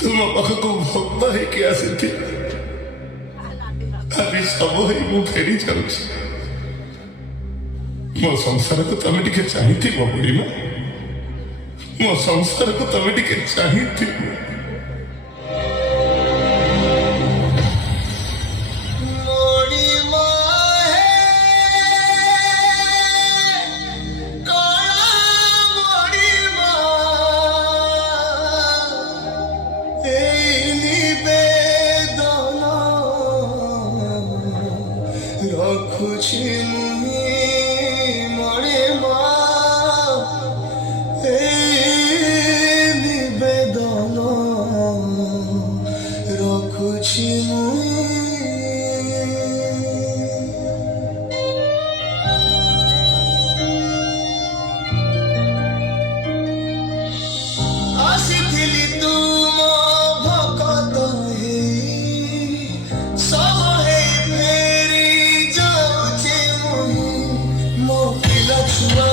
तुम पाखक भक्त होके आसी आज सब हो फेरी जाऊँ मो संसार को तमें टे चाहिए बुढ़ीमा मो संसार को तमें टे चाहिए रखुछि मरे निवेदन रखुछि आसिथिली तुम भकत सब छुआ